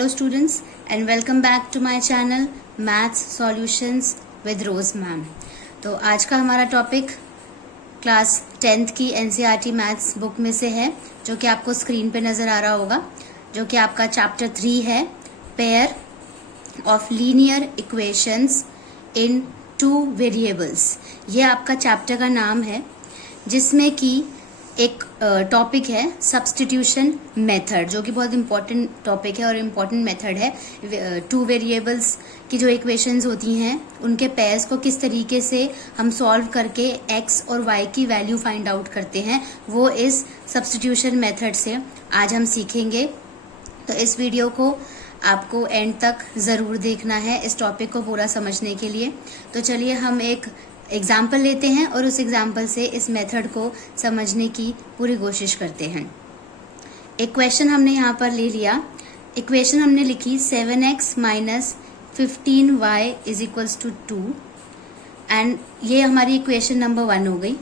Hello students and welcome back to my channel Maths Solutions with Rose Ma'am। तो आज का हमारा topic class 10th की NCERT maths book में से है, जो कि आपको स्क्रीन पे नजर आ रहा होगा, जो कि आपका चैप्टर 3 है, pair of linear equations in 2 variables. ये आपका चैप्टर का नाम है, जिसमें कि एक टॉपिक है सब्स्टिट्यूशन मेथड, जो कि बहुत इंपॉर्टेंट टॉपिक है और इम्पॉर्टेंट मेथड है। 2 वेरिएबल्स की जो इक्वेशंस होती हैं, उनके पेयर्स को किस तरीके से हम सॉल्व करके x और y की वैल्यू फाइंड आउट करते हैं, वो इस सब्स्टिट्यूशन मेथड से आज हम सीखेंगे। तो इस वीडियो को आपको एंड तक ज़रूर देखना है इस टॉपिक को पूरा समझने के लिए। तो चलिए हम एक एग्जाम्पल लेते हैं और उस एग्जाम्पल से इस मेथड को समझने की पूरी कोशिश करते हैं। एक क्वेश्चन हमने यहाँ पर ले लिया। इक्वेशन हमने लिखी 7x minus 15y is equals to 2 and ये हमारी इक्वेशन नंबर 1 हो गई।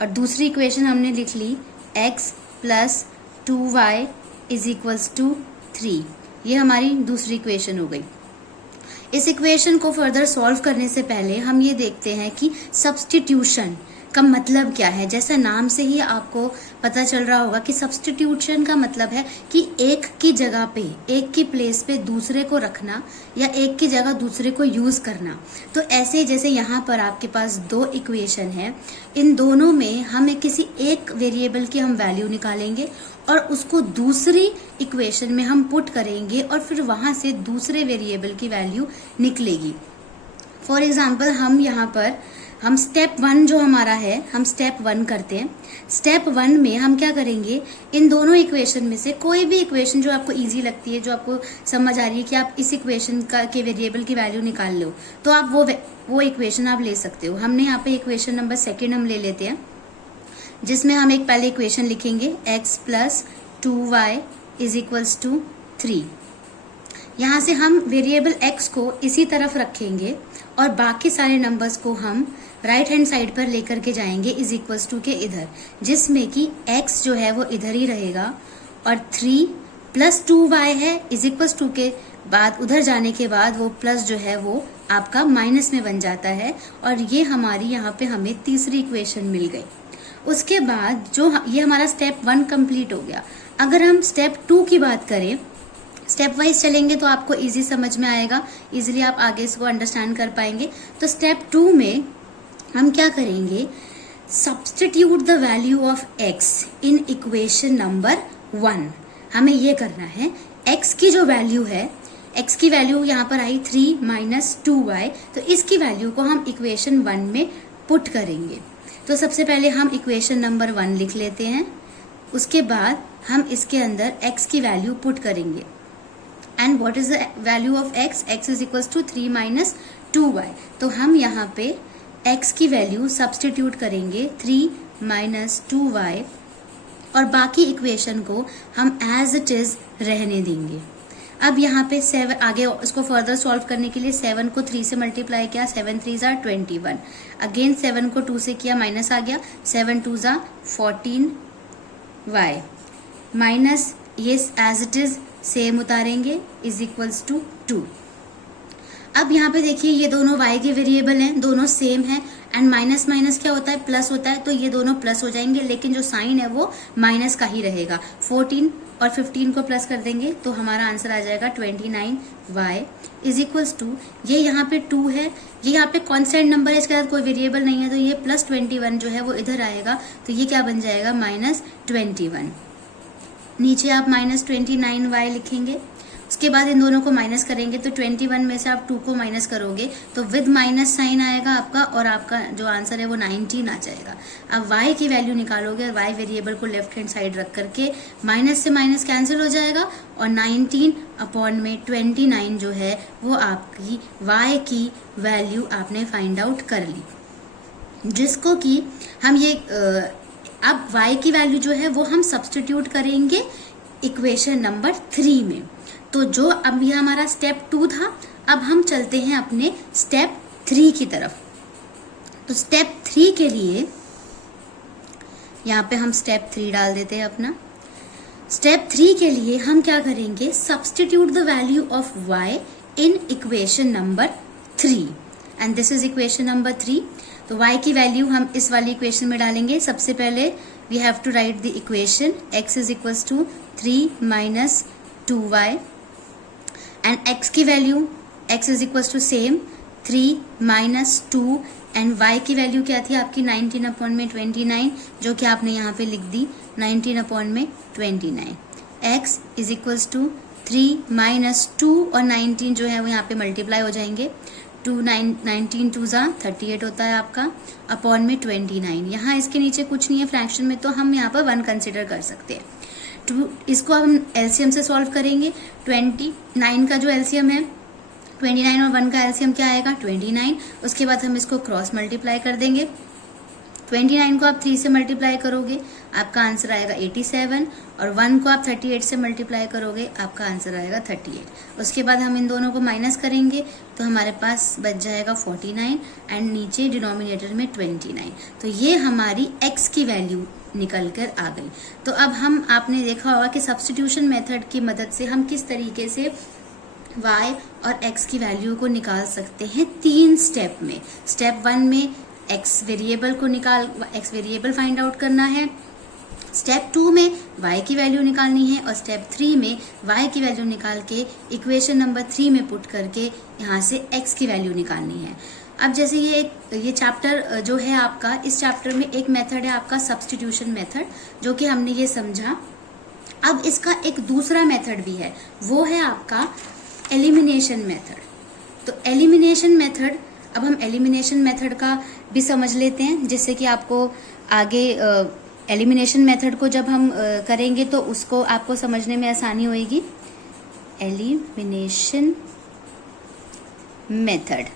और दूसरी इक्वेशन हमने लिख ली x plus 2y is equals to 3। ये हमारी दूसरी इक्वेशन हो गई। इस इक्वेशन को फर्दर सॉल्व करने से पहले हम ये देखते हैं कि सब्स्टिट्यूशन का मतलब क्या है। जैसा नाम से ही आपको पता चल रहा होगा कि सब्स्टिट्यूशन का मतलब है कि एक की जगह पे, एक की प्लेस पे दूसरे को रखना या एक की जगह दूसरे को यूज करना। तो ऐसे जैसे यहाँ पर आपके पास 2 इक्वेशन है, इन दोनों में हमें किसी एक वेरिएबल की हम वैल्यू निकालेंगे और उसको दूसरी इक्वेशन में हम पुट करेंगे और फिर वहां से दूसरे वेरिएबल की वैल्यू निकलेगी। फॉर एग्जाम्पल हम स्टेप 1 जो हमारा है, हम स्टेप 1 करते हैं। स्टेप 1 में हम क्या करेंगे, इन दोनों इक्वेशन में से कोई भी इक्वेशन जो आपको इजी लगती है, जो आपको समझ आ रही है कि आप इस इक्वेशन के वेरिएबल की वैल्यू निकाल लो, तो आप वो इक्वेशन आप ले सकते हो। हमने यहाँ पे इक्वेशन नंबर 2 हम ले लेते हैं, जिसमें हम एक पहले इक्वेशन लिखेंगे x plus 2y is equals to 3। यहाँ से हम वेरिएबल x को इसी तरफ रखेंगे और बाकी सारे नंबर्स को हम राइट हैंड साइड पर लेकर के जाएंगे इज इक्वल्स टू के इधर, जिसमें कि x जो है वो इधर ही रहेगा और 3 प्लस 2y है इज इक्वल्स टू के बाद उधर जाने के बाद वो प्लस जो है वो आपका माइनस में बन जाता है। और ये हमारी यहाँ पे हमें तीसरी इक्वेशन मिल गई। उसके बाद जो ये हमारा स्टेप 1 कंप्लीट हो गया। अगर हम स्टेप 2 की बात करें, स्टेप वाइज चलेंगे तो आपको इजी समझ में आएगा, इजीली आप आगे इसको अंडरस्टैंड कर पाएंगे। तो स्टेप 2 में हम क्या करेंगे, substitute the value of x in equation number 1। हमें ये करना है, x की जो वैल्यू है, x की वैल्यू यहाँ पर आई 3 माइनस 2y, तो इसकी वैल्यू को हम इक्वेशन 1 में पुट करेंगे। तो सबसे पहले हम इक्वेशन नंबर 1 लिख लेते हैं, उसके बाद हम इसके अंदर x की वैल्यू पुट करेंगे। And what is the value of x? x is equals to 3 minus 2y। तो हम यहाँ पे x की वैल्यू सब्स्टिट्यूट करेंगे 3 माइनस 2y और बाकी इक्वेशन को हम एज इट इज रहने देंगे। अब यहाँ पे 7 आगे इसको फर्दर सॉल्व करने के लिए 7 को 3 से मल्टीप्लाई किया, 7 3 ज़ा 21। अगेन 7 को 2 से किया, माइनस आ गया, 7 2 ज़ा 14y माइनस ये एज इट इज सेम उतारेंगे इज इक्वल्स टू 2। अब यहाँ पे देखिए ये दोनों y के वेरिएबल हैं, दोनों सेम हैं एंड माइनस माइनस क्या होता है, प्लस होता है, तो ये दोनों प्लस हो जाएंगे, लेकिन जो साइन है वो माइनस का ही रहेगा। 14 और 15 को प्लस कर देंगे तो हमारा आंसर आ जाएगा 29y इज इक्वल्स टू, ये यहाँ पे 2 है, ये यहाँ पे कॉन्स्टेंट नंबर है, इसके साथ कोई वेरिएबल नहीं है, तो ये प्लस 21 जो है वो इधर आएगा, तो ये क्या बन जाएगा, माइनस 21। नीचे आप माइनस 29y लिखेंगे। उसके बाद इन दोनों को माइनस करेंगे तो 21 में से आप 2 को माइनस करोगे तो विद माइनस साइन आएगा आपका, और आपका जो आंसर है वो 19 आ जाएगा। अब y की वैल्यू निकालोगे और y वेरिएबल को लेफ्ट हैंड साइड रख करके माइनस से माइनस कैंसिल हो जाएगा और 19 अपॉन में 29 जो है वो आपकी y की वैल्यू आपने फाइंड आउट कर ली, जिसको कि हम ये अब y की वैल्यू जो है वो हम सब्स्टिट्यूट करेंगे इक्वेशन नंबर 3 में। तो जो अब ये हमारा स्टेप 2 था, अब हम चलते हैं अपने स्टेप 3 की तरफ। तो स्टेप 3 के लिए यहाँ पे हम स्टेप 3 डाल देते हैं अपना। स्टेप 3 के लिए हम क्या करेंगे, substitute the value of y in equation number 3 and this is equation number 3। तो y की वैल्यू हम इस वाली इक्वेशन में डालेंगे। सबसे पहले we have to write the equation x is equals to 3 minus 2y and x की value x is equals to same 3 minus 2 and y की वैल्यू क्या थी आपकी 19/29, जो कि आपने यहाँ पे लिख दी 19/29। x is equals to 3 minus 2 और 19 जो है वो यहाँ पे मल्टीप्लाई हो जाएंगे। 19 2 जा 38 होता है आपका, अपॉन में 29। यहाँ इसके नीचे कुछ नहीं है फ्रैक्शन में, तो हम यहाँ पर 1 कंसिडर कर सकते हैं। इसको हम एलसीएम से सॉल्व करेंगे। 29 का जो एलसीएम है, 29 और 1 का एलसीएम क्या आएगा 29। उसके बाद हम इसको क्रॉस मल्टीप्लाई कर देंगे। 29 को आप 3 से मल्टीप्लाई करोगे, आपका आंसर आएगा 87, और 1 को आप 38 से मल्टीप्लाई करोगे, आपका आंसर आएगा 38। उसके बाद हम इन दोनों को माइनस करेंगे तो हमारे पास बच जाएगा 49 एंड नीचे डिनोमिनेटर में 29। तो ये हमारी x की वैल्यू निकल कर आ गई। तो अब आपने देखा होगा कि सब्स्टिट्यूशन मेथड की मदद से हम किस तरीके से y और x की वैल्यू को निकाल सकते हैं 3 स्टेप में। स्टेप 1 में x वेरिएबल फाइंड आउट करना है, स्टेप 2 में y की वैल्यू निकालनी है, और स्टेप 3 में y की वैल्यू निकाल के इक्वेशन नंबर 3 में पुट करके यहाँ से x की वैल्यू निकालनी है। अब जैसे ये चैप्टर जो है आपका, इस चैप्टर में एक मेथड है आपका सब्स्टिट्यूशन मेथड, जो कि हमने ये समझा। अब इसका एक दूसरा मेथड भी है, वो है आपका एलिमिनेशन मेथड। तो एलिमिनेशन मेथड, अब हम एलिमिनेशन मेथड का भी समझ लेते हैं, जिससे कि आपको आगे एलिमिनेशन मेथड को जब हम करेंगे तो उसको आपको समझने में आसानी होगी। एलिमिनेशन मेथड,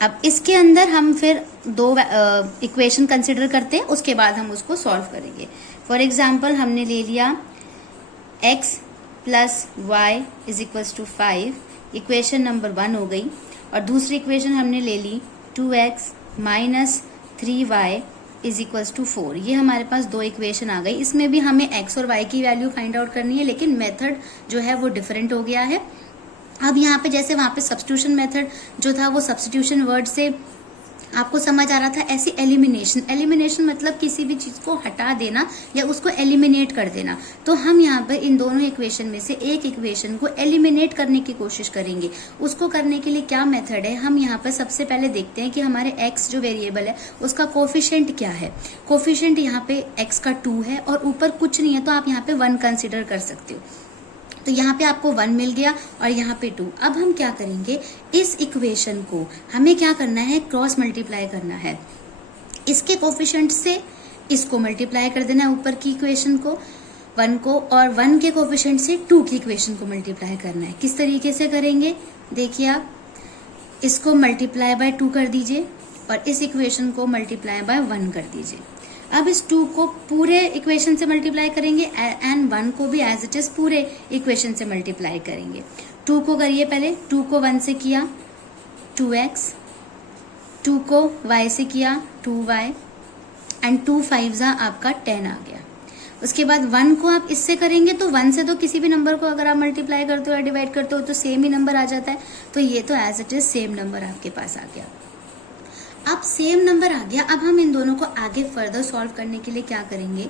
अब इसके अंदर हम फिर 2 इक्वेशन कंसिडर करते हैं, उसके बाद हम उसको सॉल्व करेंगे। फॉर एग्जाम्पल हमने ले लिया x plus y is equals to 5, equation number 1 हो गई, और दूसरी इक्वेशन हमने ले ली 2x minus 3y is equals to 4। ये हमारे पास 2 इक्वेशन आ गई। इसमें भी हमें x और y की वैल्यू फाइंड आउट करनी है, लेकिन मेथड जो है वो डिफरेंट हो गया है। अब यहाँ पे जैसे वहाँ पे सब्स्टिट्यूशन मेथड जो था वो सब्स्टिट्यूशन वर्ड से आपको समझ आ रहा था, ऐसी एलिमिनेशन मतलब किसी भी चीज को हटा देना या उसको एलिमिनेट कर देना। तो हम यहाँ पर इन दोनों इक्वेशन में से एक इक्वेशन को एलिमिनेट करने की कोशिश करेंगे। उसको करने के लिए क्या मेथड है, हम यहाँ पर सबसे पहले देखते हैं कि हमारे x जो वेरिएबल है उसका कोफिशिएंट क्या है। कोफिशिएंट यहाँ पे x का 2 है और ऊपर कुछ नहीं है, तो आप यहाँ पे 1 कंसिडर कर सकते हो। तो यहाँ पे आपको 1 मिल गया और यहाँ पे 2। अब हम क्या करेंगे, इस इक्वेशन को हमें क्या करना है, क्रॉस मल्टीप्लाई करना है। इसके कोफिशिएंट से इसको मल्टीप्लाई कर देना है, ऊपर की इक्वेशन को 1 को, और 1 के कोफिशिएंट से 2 की इक्वेशन को मल्टीप्लाई करना है। किस तरीके से करेंगे, देखिए आप इसको मल्टीप्लाई बाय 2 कर दीजिए और इस इक्वेशन को मल्टीप्लाई बाय 1 कर दीजिए। अब इस 2 को पूरे इक्वेशन से मल्टीप्लाई करेंगे एंड 1 को भी एज इट इज पूरे इक्वेशन से मल्टीप्लाई करेंगे। 2 को करिए पहले, 2 को 1 से किया 2x, 2 को y से किया 2y एंड 2 5 आपका 10 आ गया। उसके बाद 1 को आप इससे करेंगे तो 1 से तो किसी भी नंबर को अगर आप मल्टीप्लाई करते हो या डिवाइड करते हो तो सेम ही नंबर आ जाता है। तो ये तो as it is same number आपके पास आ गया। अब सेम नंबर आ गया, अब हम इन दोनों को आगे फर्दर सॉल्व करने के लिए क्या करेंगे,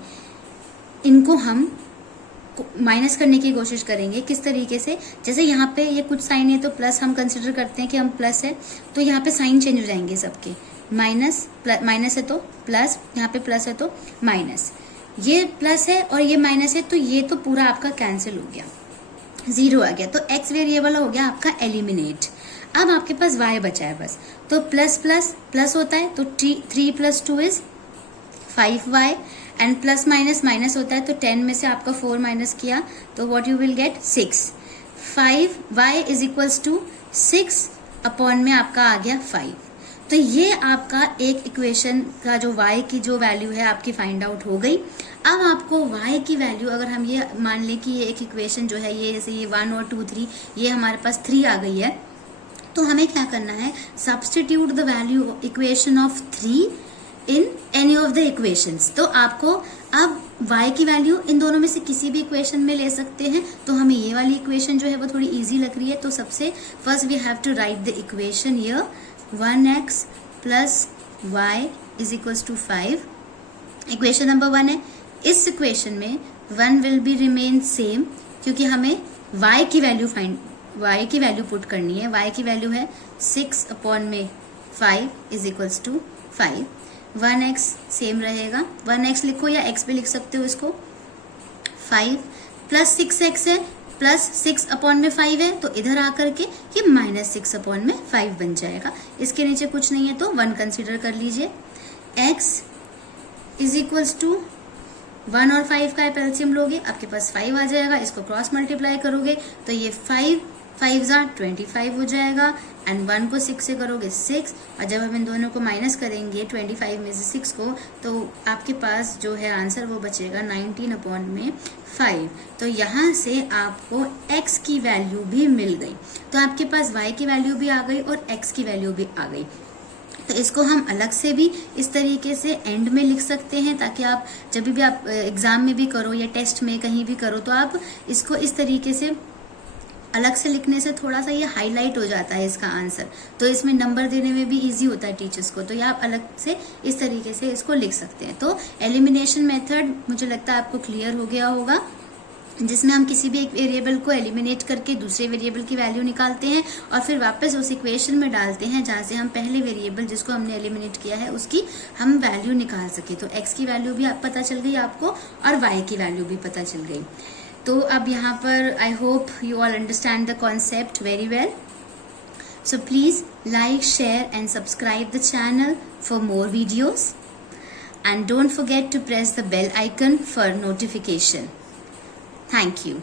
इनको हम माइनस करने की कोशिश करेंगे। किस तरीके से, जैसे यहाँ पे ये कुछ साइन है तो प्लस हम कंसिडर करते हैं कि हम प्लस है, तो यहाँ पे साइन चेंज हो जाएंगे सबके। माइनस है तो प्लस, यहाँ पे प्लस है तो माइनस, ये प्लस है और ये माइनस है, तो ये तो पूरा आपका कैंसिल हो गया, 0 आ गया। तो x वेरिएबल हो गया आपका एलिमिनेट। अब आपके पास y बचा है बस, तो प्लस प्लस प्लस होता है तो 3 + 2 is 5y and plus minus minus होता है, तो 10 में से आपका 4 माइनस किया तो what you will get 6। 5y is equals to 6 upon में आपका आ गया 5। तो ये आपका एक इक्वेशन का जो y की जो वैल्यू है आपकी फाइंड आउट हो गई। अब आपको y की वैल्यू, अगर हम ये मान लें कि ये एक इक्वेशन जो है ये जैसे ये 1 और 2 3, ये हमारे पास 3 आ गई है, तो हमें क्या करना है, substitute the value equation of 3 in any of the equations. तो आपको अब y की वैल्यू इन दोनों में से किसी भी इक्वेशन में ले सकते हैं, तो हमें ये वाली इक्वेशन जो है वो थोड़ी इजी लग रही है। तो सबसे first we have to write the equation here 1x plus y is equals to 5। Equation number 1 है। इस इक्वेशन में 1 विल बी रिमेन सेम, क्योंकि हमें y की वैल्यू पुट करनी है। y की वैल्यू है 6 अपॉन में 5 is equals to 5। 1x same रहेगा, 1x लिखो या x पे लिख सकते हो इसको। 5 प्लस 6x है, प्लस 6 अपॉन में 5 है, तो इधर आकर के ये माइनस 6 अपॉन में 5 बन जाएगा। इसके नीचे कुछ नहीं है तो 1 कंसीडर कर लीजिए। x इज इक्वल्स टू 1 और 5 का आप एलसीएम लोगे, आपके पास 5 आ जाएगा। इसको क्रॉस मल्टीप्लाई करोगे तो ये 5 25 हो जाएगा, एंड 1 को 6 से करोगे 6, और जब हम इन दोनों को माइनस करेंगे 25 में से 6 को, तो आपके पास जो है आंसर वो बचेगा 19 अपॉन में 5। तो यहाँ से आपको x की वैल्यू भी मिल गई। तो आपके पास y की वैल्यू भी आ गई और x की वैल्यू भी आ गई। तो इसको हम अलग से भी इस तरीके से एंड में लिख सकते हैं, ताकि आप जब भी आप एग्जाम में भी करो या टेस्ट में कहीं भी करो तो आप इसको इस तरीके से अलग से लिखने से थोड़ा सा ये हाईलाइट हो जाता है इसका आंसर, तो इसमें नंबर देने में भी इजी होता है टीचर्स को। तो ये आप अलग से इस तरीके से इसको लिख सकते हैं। तो एलिमिनेशन मेथड मुझे लगता है आपको क्लियर हो गया होगा, जिसमें हम किसी भी एक वेरिएबल को एलिमिनेट करके दूसरे वेरिएबल की वैल्यू निकालते हैं और फिर वापस उस इक्वेशन में डालते हैं जहाँ से हम पहले वेरिएबल जिसको हमने एलिमिनेट किया है उसकी हम वैल्यू निकाल सके। तो x की वैल्यू भी आप पता चल गई आपको और y की वैल्यू भी पता चल गई। तो अब यहाँ पर I hope you all understand the concept very well. So please like, share and subscribe the channel for more videos, and don't forget to press the bell icon for notification. Thank you.